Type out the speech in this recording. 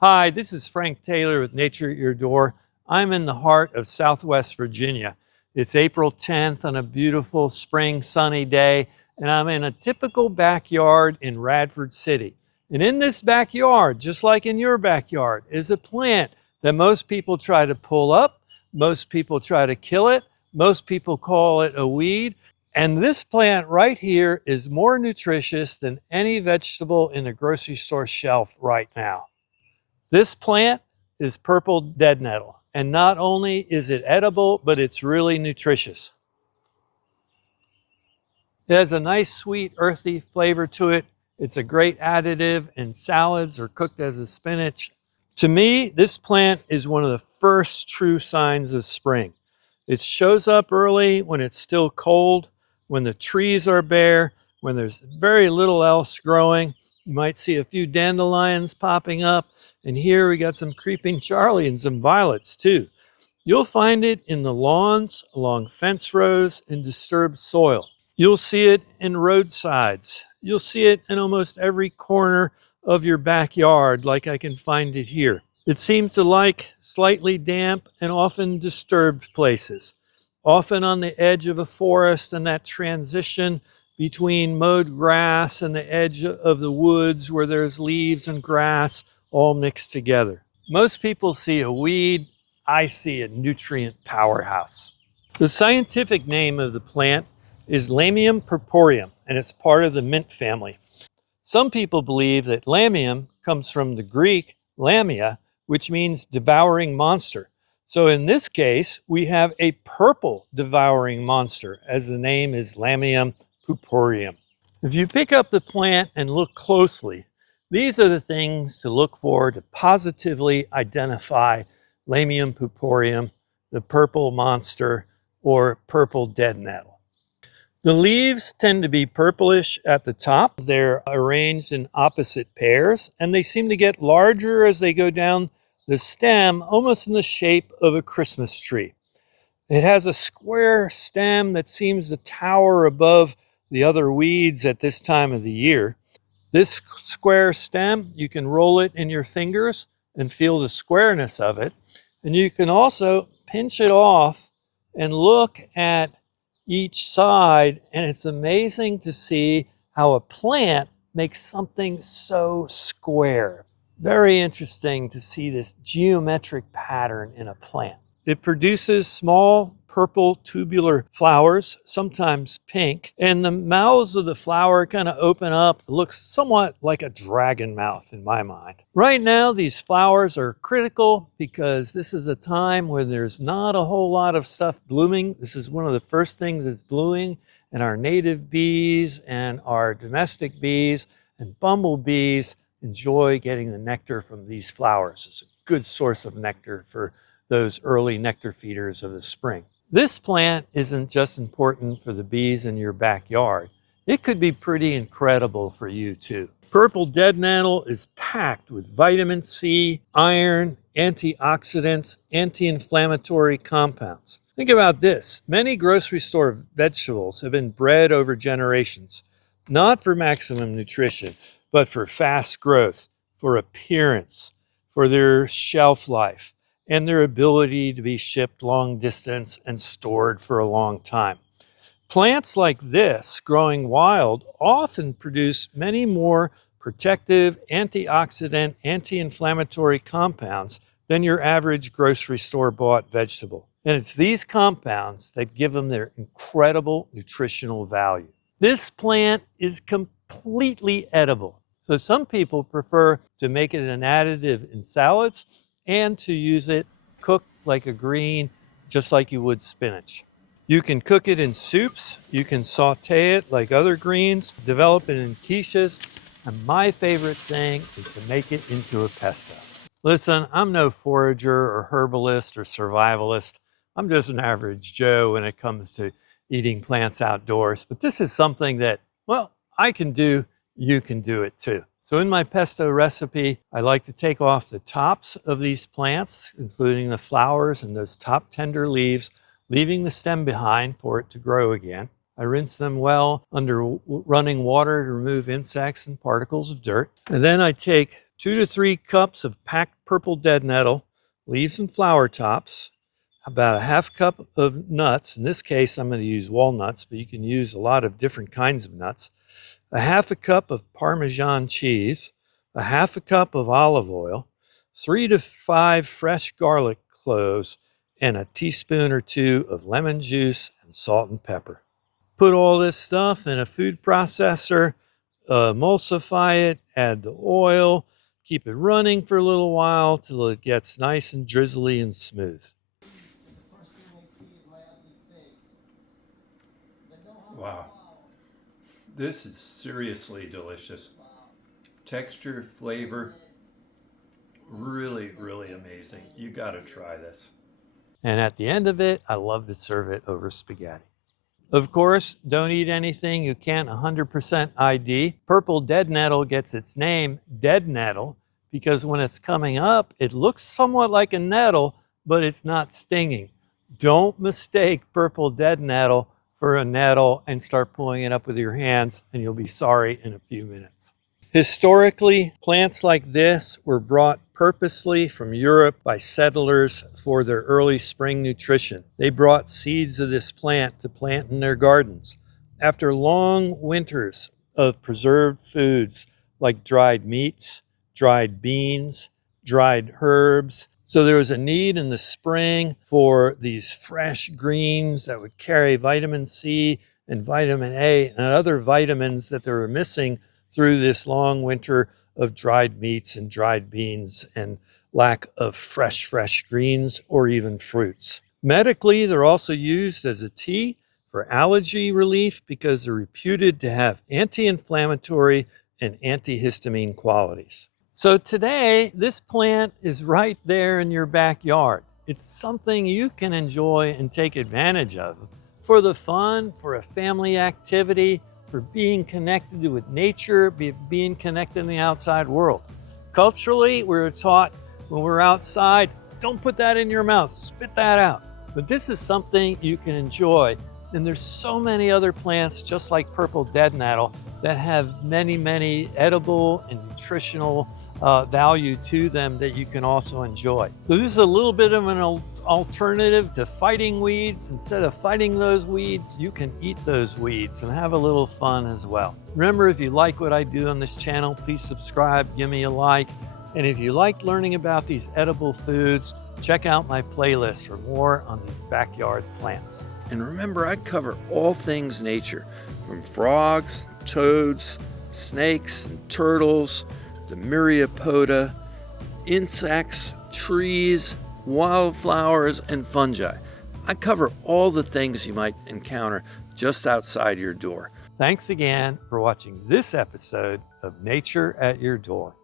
Hi, this is Frank Taylor with Nature at Your Door. I'm in the heart of Southwest Virginia. It's April 10th on a beautiful spring sunny day, and I'm in a typical backyard in Radford City. And in this backyard, just like in your backyard, is a plant that most people try to pull up, most people try to kill it, most people call it a weed. And this plant right here is more nutritious than any vegetable in the grocery store shelf right now. This plant is purple dead nettle, and not only is it edible, but it's really nutritious. It has a nice, sweet, earthy flavor to it. It's a great additive in salads or cooked as a spinach. To me, this plant is one of the first true signs of spring. It shows up early when it's still cold, when the trees are bare, when there's very little else growing. You might see a few dandelions popping up, and here we got some creeping Charlie and some violets too. You'll find it in the lawns, along fence rows, in disturbed soil. You'll see it in roadsides. You'll see it in almost every corner of your backyard, like I can find it here. It seems to like slightly damp and often disturbed places, often on the edge of a forest and that transition between mowed grass and the edge of the woods where there's leaves and grass all mixed together. Most people see a weed. I see a nutrient powerhouse. The scientific name of the plant is Lamium purpureum, and it's part of the mint family. Some people believe that Lamium comes from the Greek lamia, which means devouring monster. So in this case, we have a purple devouring monster, as the name is Lamium purpureum. If you pick up the plant and look closely, these are the things to look for to positively identify Lamium purpureum, the purple monster, or purple dead nettle. The leaves tend to be purplish at the top. They're arranged in opposite pairs, and they seem to get larger as they go down the stem, almost in the shape of a Christmas tree. It has a square stem that seems to tower above the other weeds at this time of the year. This square stem, you can roll it in your fingers and feel the squareness of it. And you can also pinch it off and look at each side, and it's amazing to see how a plant makes something so square. Very interesting to see this geometric pattern in a plant. It produces small purple tubular flowers, sometimes pink, and the mouths of the flower kind of open up. It looks somewhat like a dragon mouth in my mind. Right now, these flowers are critical because this is a time when there's not a whole lot of stuff blooming. This is one of the first things that's blooming, and our native bees and our domestic bees and bumblebees enjoy getting the nectar from these flowers. It's a good source of nectar for those early nectar feeders of the spring. This plant isn't just important for the bees in your backyard. It could be pretty incredible for you too. Purple dead nettle is packed with vitamin C, iron, antioxidants, anti-inflammatory compounds. Think about this. Many grocery store vegetables have been bred over generations, not for maximum nutrition, but for fast growth, for appearance, for their shelf life, and their ability to be shipped long distance and stored for a long time. Plants like this, growing wild, often produce many more protective, antioxidant, anti-inflammatory compounds than your average grocery store bought vegetable. And it's these compounds that give them their incredible nutritional value. This plant is completely edible. So some people prefer to make it an additive in salads and to use it cooked like a green, just like you would spinach. You can cook it in soups, you can saute it like other greens, develop it in quiches, and my favorite thing is to make it into a pesto. Listen, I'm no forager or herbalist or survivalist. I'm just an average Joe when it comes to eating plants outdoors, but this is something that, well, I can do, you can do it too. So in my pesto recipe, I like to take off the tops of these plants, including the flowers and those top tender leaves, leaving the stem behind for it to grow again. I rinse them well under running water to remove insects and particles of dirt. And then I take 2 to 3 cups of packed purple dead nettle, leaves and flower tops, about a half cup of nuts. In this case, I'm going to use walnuts, but you can use a lot of different kinds of nuts. A half a cup of Parmesan cheese, a half a cup of olive oil, 3 to 5 fresh garlic cloves, and a teaspoon or 2 of lemon juice and salt and pepper. Put all this stuff in a food processor, emulsify it, add the oil, keep it running for a little while till it gets nice and drizzly and smooth. Wow, this is seriously delicious. Texture, flavor, really, really amazing. You got to try this. And at the end of it, I love to serve it over spaghetti. Of course, don't eat anything you can't 100% ID. Purple dead nettle gets its name, dead nettle, because when it's coming up, it looks somewhat like a nettle, but it's not stinging. Don't mistake purple dead nettle for a nettle and start pulling it up with your hands, and you'll be sorry in a few minutes. Historically, plants like this were brought purposely from Europe by settlers for their early spring nutrition. They brought seeds of this plant to plant in their gardens. After long winters of preserved foods like dried meats, dried beans, dried herbs, so there was a need in the spring for these fresh greens that would carry vitamin C and vitamin A and other vitamins that they were missing through this long winter of dried meats and dried beans and lack of fresh greens or even fruits. Medically, they're also used as a tea for allergy relief because they're reputed to have anti-inflammatory and antihistamine qualities. So today, this plant is right there in your backyard. It's something you can enjoy and take advantage of for the fun, for a family activity, for being connected with nature, being connected in the outside world. Culturally, we're taught when we're outside, don't put that in your mouth, spit that out. But this is something you can enjoy. And there's so many other plants, just like purple dead nettle, that have many edible and nutritional value to them that you can also enjoy. So this is a little bit of an alternative to fighting weeds. Instead of fighting those weeds, you can eat those weeds and have a little fun as well. Remember, if you like what I do on this channel, please subscribe, give me a like. And if you like learning about these edible foods, check out my playlist for more on these backyard plants. And remember, I cover all things nature, from frogs, toads, snakes and turtles, the myriapoda, insects, trees, wildflowers, and fungi. I cover all the things you might encounter just outside your door. Thanks again for watching this episode of Nature at Your Door.